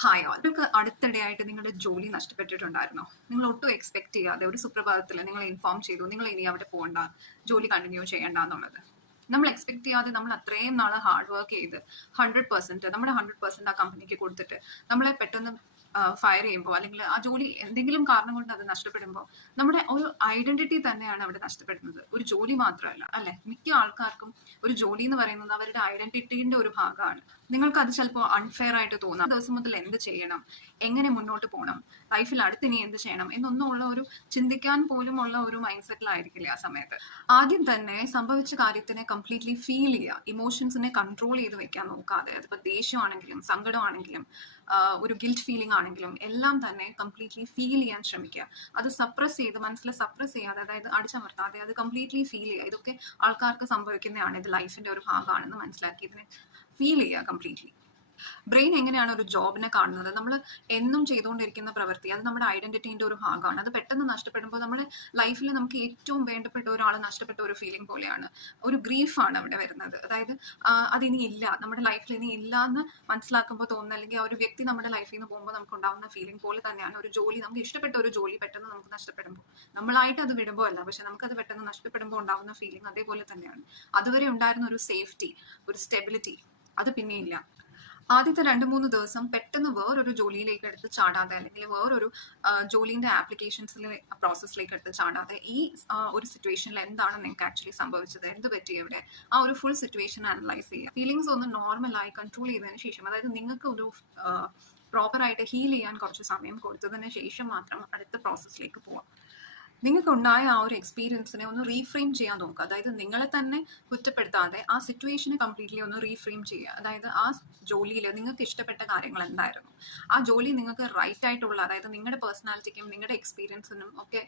Hi all നിങ്ങൾക്ക് അടുത്തിടെയായിട്ട് നിങ്ങളുടെ ജോലി നഷ്ടപ്പെട്ടിട്ടുണ്ടായിരുന്നോ? നിങ്ങൾ ഒട്ടും എക്സ്പെക്ട് ചെയ്യാതെ ഒരു സുപ്രഭാതത്തിൽ നിങ്ങളെ ഇൻഫോം ചെയ്തു നിങ്ങൾ ഇനി അവിടെ പോകണ്ട ജോലി കണ്ടിന്യൂ ചെയ്യണ്ട എന്നുള്ളത്. നമ്മൾ എക്സ്പെക്ട് ചെയ്യാതെ നമ്മൾ അത്രയും നാൾ ഹാർഡ് വർക്ക് ചെയ്ത് ഹൺഡ്രഡ് പെർസെന്റ് നമ്മുടെ ഹൺഡ്രഡ് പെർസെന്റ് ആ കമ്പനിക്ക് കൊടുത്തിട്ട് നമ്മളെ പെട്ടെന്ന് ഫയർ ചെയ്യുമ്പോൾ അല്ലെങ്കിൽ ആ ജോലി എന്തെങ്കിലും കാരണം കൊണ്ട് അത് നഷ്ടപ്പെടുമ്പോൾ നമ്മുടെ ഒരു ഐഡന്റിറ്റി തന്നെയാണ് അവിടെ നഷ്ടപ്പെടുന്നത്. ഒരു ജോലി മാത്രമല്ല അല്ലെ? മിക്ക ആൾക്കാർക്കും ഒരു ജോലി എന്ന് പറയുന്നത് അവരുടെ ഐഡന്റിറ്റിന്റെ ഒരു ഭാഗമാണ്. നിങ്ങൾക്ക് അത് ചിലപ്പോൾ അൺഫെയർ ആയിട്ട് തോന്നാം. ദിവസം മുതൽ എന്ത് ചെയ്യണം? എങ്ങനെ മുന്നോട്ട് പോകണം ലൈഫിൽ അടുത്ത് ഇനി എന്ത് ചെയ്യണം? എന്നൊന്നും ഉള്ള ഒരു ചിന്തിക്കാൻ പോലും ഉള്ള ഒരു മൈൻഡ് സെറ്റിലായിരിക്കില്ല ആ സമയത്ത്. ആദ്യം തന്നെ സംഭവിച്ച കാര്യത്തിനെ കംപ്ലീറ്റ്ലി ഫീൽ ചെയ്യുക. ഇമോഷൻസിനെ കൺട്രോൾ ചെയ്ത് വെക്കാൻ നോക്കാതെ അതിപ്പോൾ ദേഷ്യമാണെങ്കിലും സങ്കടമാണെങ്കിലും ഒരു ഗിൽറ്റ് ഫീലിംഗ് ആണെങ്കിലും എല്ലാം തന്നെ കംപ്ലീറ്റ്ലി ഫീൽ ചെയ്യാൻ ശ്രമിക്കുക. അത് സപ്രസ് ചെയ്ത് മനസ്സിൽ സപ്രസ് ചെയ്യാതെ അതായത് അടിച്ചമർത്താതെ അത് കംപ്ലീറ്റ്ലി ഫീൽ ചെയ്യുക. ഇതൊക്കെ ആൾക്കാർക്ക് സംഭവിക്കുന്നതാണ് ഇത് ലൈഫിന്റെ ഒരു ഭാഗമാണെന്ന് മനസ്സിലാക്കി ഇതിനെ ഫീൽ ചെയ്യുക കംപ്ലീറ്റ്ലി ബ്രെയിൻ എങ്ങനെയാണ് ഒരു ജോബിനെ കാണുന്നത്? നമ്മൾ എന്നും ചെയ്തുകൊണ്ടിരിക്കുന്ന പ്രവൃത്തി അത് നമ്മുടെ ഐഡന്റിറ്റിന്റെ ഒരു ഭാഗമാണ്. അത് പെട്ടെന്ന് നഷ്ടപ്പെടുമ്പോൾ നമ്മുടെ ലൈഫിൽ നമുക്ക് ഏറ്റവും വേണ്ടപ്പെട്ട ഒരാൾ നഷ്ടപ്പെട്ട ഒരു ഫീലിംഗ് പോലെയാണ്. ഒരു ഗ്രീഫാണ് അവിടെ വരുന്നത്. അതായത് അതിനി ഇല്ല നമ്മുടെ ലൈഫിൽ ഇനി ഇല്ല എന്ന് മനസ്സിലാക്കുമ്പോൾ തോന്നുന്ന അല്ലെങ്കിൽ ആ ഒരു വ്യക്തി നമ്മുടെ ലൈഫിൽ നിന്ന് പോകുമ്പോൾ നമുക്ക് ഉണ്ടാവുന്ന ഫീലിംഗ് പോലെ തന്നെയാണ് ഒരു ജോലി നമുക്ക് ഇഷ്ടപ്പെട്ട ഒരു ജോലി പെട്ടെന്ന് നമുക്ക് നഷ്ടപ്പെടുമ്പോൾ. നമ്മളായിട്ട് അത് വിടുമ്പോൾ അല്ല പക്ഷെ നമുക്ക് അത് പെട്ടെന്ന് നഷ്ടപ്പെടുമ്പോൾ ഉണ്ടാവുന്ന ഫീലിംഗ് അതേപോലെ തന്നെയാണ്. അതുവരെ ഉണ്ടായിരുന്ന ഒരു സേഫ്റ്റി ഒരു സ്റ്റെബിലിറ്റി അത് പിന്നെ ഇല്ല. ആദ്യത്തെ രണ്ട് മൂന്ന് ദിവസം പെട്ടെന്ന് വേറൊരു ജോലിയിലേക്ക് എടുത്ത് ചാടാതെ അല്ലെങ്കിൽ വേറൊരു ജോലിന്റെ ആപ്ലിക്കേഷൻസിലെ പ്രോസസ്സിലേക്ക് എടുത്ത് ചാടാതെ ഈ ഒരു സിറ്റുവേഷനിൽ എന്താണ് നിങ്ങൾക്ക് ആക്ച്വലി സംഭവിച്ചത്? എന്ത് പറ്റി ഇവിടെ ആ ഒരു ഫുൾ സിറ്റുവേഷൻ അനലൈസ് ചെയ്യുക. ഫീലിങ്സ് ഒന്ന് നോർമലായി കൺട്രോൾ ചെയ്തതിന് ശേഷം അതായത് നിങ്ങൾക്ക് ഒരു പ്രോപ്പറായിട്ട് ഹീൽ ചെയ്യാൻ കുറച്ച് സമയം കൊടുത്തതിന് ശേഷം മാത്രം അടുത്ത പ്രോസസ്സിലേക്ക് പോവാം. നിങ്ങൾക്ക് ഉണ്ടായ ആ ഒരു എക്സ്പീരിയൻസിനെ ഒന്ന് റീഫ്രെയിം ചെയ്യാൻ നോക്കുക. അതായത് നിങ്ങളെ തന്നെ കുറ്റപ്പെടുത്താതെ ആ സിറ്റുവേഷനെ കംപ്ലീറ്റ്ലി ഒന്ന് റീഫ്രെയിം ചെയ്യുക. അതായത് ആ ജോലിയിൽ നിങ്ങൾക്ക് ഇഷ്ടപ്പെട്ട കാര്യങ്ങൾ എന്തായിരുന്നു? ആ ജോലി നിങ്ങൾക്ക് റൈറ്റ് ആയിട്ടുള്ള അതായത് നിങ്ങളുടെ പേഴ്സണാലിറ്റിക്കും നിങ്ങളുടെ എക്സ്പീരിയൻസിനും ഒക്കെ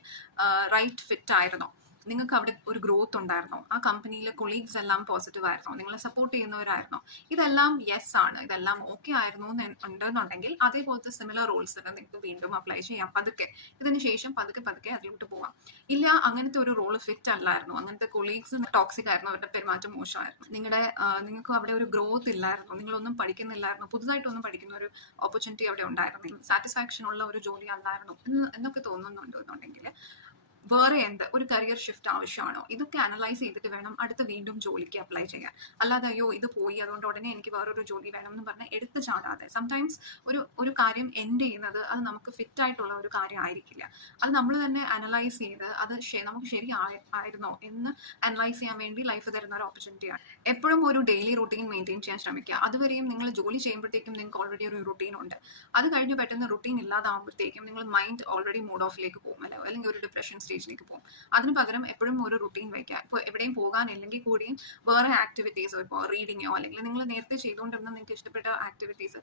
റൈറ്റ് ഫിറ്റ് ആയിരുന്നോ? നിങ്ങൾക്ക് അവിടെ ഒരു ഗ്രോത്ത് ഉണ്ടായിരുന്നോ? ആ കമ്പനിയിലെ കൊളീഗ്സ് എല്ലാം പോസിറ്റീവ് ആയിരുന്നോ? നിങ്ങളെ സപ്പോർട്ട് ചെയ്യുന്നവരായിരുന്നോ? ഇതെല്ലാം യെസ് ആണ്. ഇതെല്ലാം ഓക്കെ ആയിരുന്നു ഉണ്ടെന്നുണ്ടെങ്കിൽ അതേപോലത്തെ സിമിലർ റോൾസ് തന്നെ നിങ്ങൾക്ക് വീണ്ടും അപ്ലൈ ചെയ്യാം. പതുക്കെ. ഇതിന് ശേഷം പതുക്കെ പതുക്കെ അതിലോട്ട് പോവാം. ഇല്ല അങ്ങനത്തെ ഒരു റോൾ ഫിറ്റ് അല്ലായിരുന്നു. അങ്ങനത്തെ കൊളീഗ്സ് ടോക്സിക് ആയിരുന്നു. അവരുടെ പെരുമാറ്റം മോശമായിരുന്നു. നിങ്ങളുടെ നിങ്ങൾക്ക് അവിടെ ഒരു ഗ്രോത്ത് ഇല്ലായിരുന്നു. നിങ്ങളൊന്നും പഠിക്കുന്നില്ലായിരുന്നു. പുതുതായിട്ടൊന്നും പഠിക്കുന്ന ഒരു ഓപ്പർച്യൂണിറ്റി അവിടെ ഉണ്ടായിരുന്നില്ല. സാറ്റിസ്ഫാക്ഷൻ ഉള്ള ഒരു ജോലി അല്ലായിരുന്നു എന്നൊക്കെ തോന്നുന്നുണ്ടോ എന്നുണ്ടെങ്കിൽ വേറെ എന്ത് ഒരു കരിയർ ഷിഫ്റ്റ് ആവശ്യമാണോ? ഇതൊക്കെ അനലൈസ് ചെയ്തിട്ട് വേണം അടുത്ത വീണ്ടും ജോലിക്ക് അപ്ലൈ ചെയ്യാൻ. അല്ലാതെ അയ്യോ ഇത് പോയി അതുകൊണ്ട് ഉടനെ എനിക്ക് വേറൊരു ജോലി വേണം എന്ന് പറഞ്ഞ് എടുത്ത് ചാടാതെ. സംടൈംസ് ഒരു ഒരു കാര്യം എൻഡ് ചെയ്യുന്നത് അത് നമുക്ക് ഫിറ്റ് ആയിട്ടുള്ള ഒരു കാര്യം ആയിരിക്കില്ല അത് നമ്മൾ തന്നെ അനലൈസ് ചെയ്ത് അത് നമുക്ക് ശരി ആയ- ആയിരുന്നോ എന്ന് അനലൈസ് ചെയ്യാൻ വേണ്ടി ലൈഫ് തരുന്ന ഒരു ഓപ്പർച്യൂണിറ്റിയാണ് എപ്പോഴും ഒരു ഡെയിലി റൂട്ടീൻ മെയിന്റെയിൻ ചെയ്യാൻ ശ്രമിക്കുക. അതുവരെയും നിങ്ങൾ ജോലി ചെയ്യുമ്പോഴത്തേക്കും നിങ്ങൾക്ക് ഓൾറെഡി ഒരു റുട്ടീൻ ഉണ്ട്. അത് കഴിഞ്ഞ് പെട്ടെന്ന് റുട്ടീൻ ഇല്ലാതാകുമ്പോഴത്തേക്കും നിങ്ങൾ മൈൻഡ് ഓൾറെഡി മൂഡ് ഓഫിലേക്ക് പോകും. അല്ലെ? അല്ലെങ്കിൽ ഒരു ഡിപ്രഷൻ സ്റ്റേജിലേക്ക് പോകും. അതിന് പകരം എപ്പോഴും ഒരു റുട്ടീൻ വയ്ക്കുക ഇപ്പോൾ എവിടെയും പോകാനില്ലെങ്കിൽ കൂടിയും വേറെ ആക്ടിവിറ്റീസ് ഇപ്പോൾ റീഡിങ്ങോ അല്ലെങ്കിൽ നിങ്ങൾ നേരത്തെ ചെയ്തുകൊണ്ടിരുന്ന നിങ്ങൾക്ക് ഇഷ്ടപ്പെട്ട ആക്ടിവിറ്റീസ്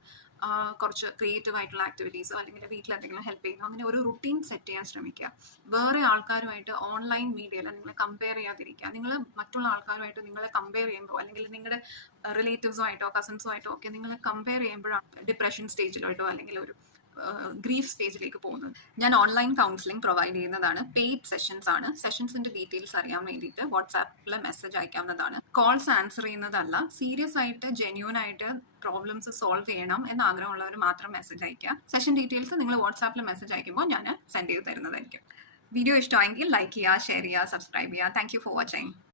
കുറച്ച് ക്രിയേറ്റീവ് ആയിട്ടുള്ള ആക്ടിവിറ്റീസോ അല്ലെങ്കിൽ വീട്ടിൽ എന്തെങ്കിലും ഹെൽപ്പ് ചെയ്യുന്നു അങ്ങനെ ഒരു റുട്ടീൻ സെറ്റ് ചെയ്യാൻ ശ്രമിക്കുക. വേറെ ആൾക്കാരുമായിട്ട് ഓൺലൈൻ മീഡിയയിൽ നിങ്ങൾ കമ്പയർ ചെയ്യാതിരിക്കുക. നിങ്ങൾ മറ്റുള്ള ആൾക്കാരുമായിട്ട് നിങ്ങളെ കമ്പയർ ചെയ്യുമ്പോൾ അല്ലെങ്കിൽ നിങ്ങളുടെ റിലേറ്റീവ്സുമായിട്ടോ കസിൻസുമായിട്ടോ ഒക്കെ നിങ്ങൾ കമ്പയർ ചെയ്യുമ്പോഴാണ് ഡിപ്രഷൻ സ്റ്റേജിലോട്ടോ അല്ലെങ്കിൽ ഒരു ഗ്രീഫ് സ്റ്റേജിലേക്ക് പോകുന്നത്. ഞാൻ ഓൺലൈൻ കൗൺസിലിംഗ് പ്രൊവൈഡ് ചെയ്യുന്നതാണ്. പെയ്ഡ് സെഷൻസ് ആണ്. സെഷൻസിന്റെ ഡീറ്റെയിൽസ് അറിയാൻ വേണ്ടിയിട്ട് വാട്സാപ്പിൽ മെസ്സേജ് അയക്കാവുന്നതാണ്. കോൾസ് ആൻസർ ചെയ്യുന്നതല്ല. സീരിയസ് ആയിട്ട് ജെന്യൂൻ ആയിട്ട് പ്രോബ്ലംസ് സോൾവ് ചെയ്യണം എന്ന് ആഗ്രഹമുള്ളവർ മാത്രം മെസ്സേജ് അയക്കുക സെഷൻ ഡീറ്റെയിൽസ് നിങ്ങൾ വാട്സാപ്പിൽ മെസ്സേജ് അയക്കുമ്പോൾ ഞാൻ സെൻഡ് ചെയ്ത് തരുന്നതായിരിക്കും. വീഡിയോ ഇഷ്ടമായെങ്കിൽ ലൈക്ക് ചെയ്യുക ഷെയർ ചെയ്യുക സബ്സ്ക്രൈബ് ചെയ്യുക. Thank for watching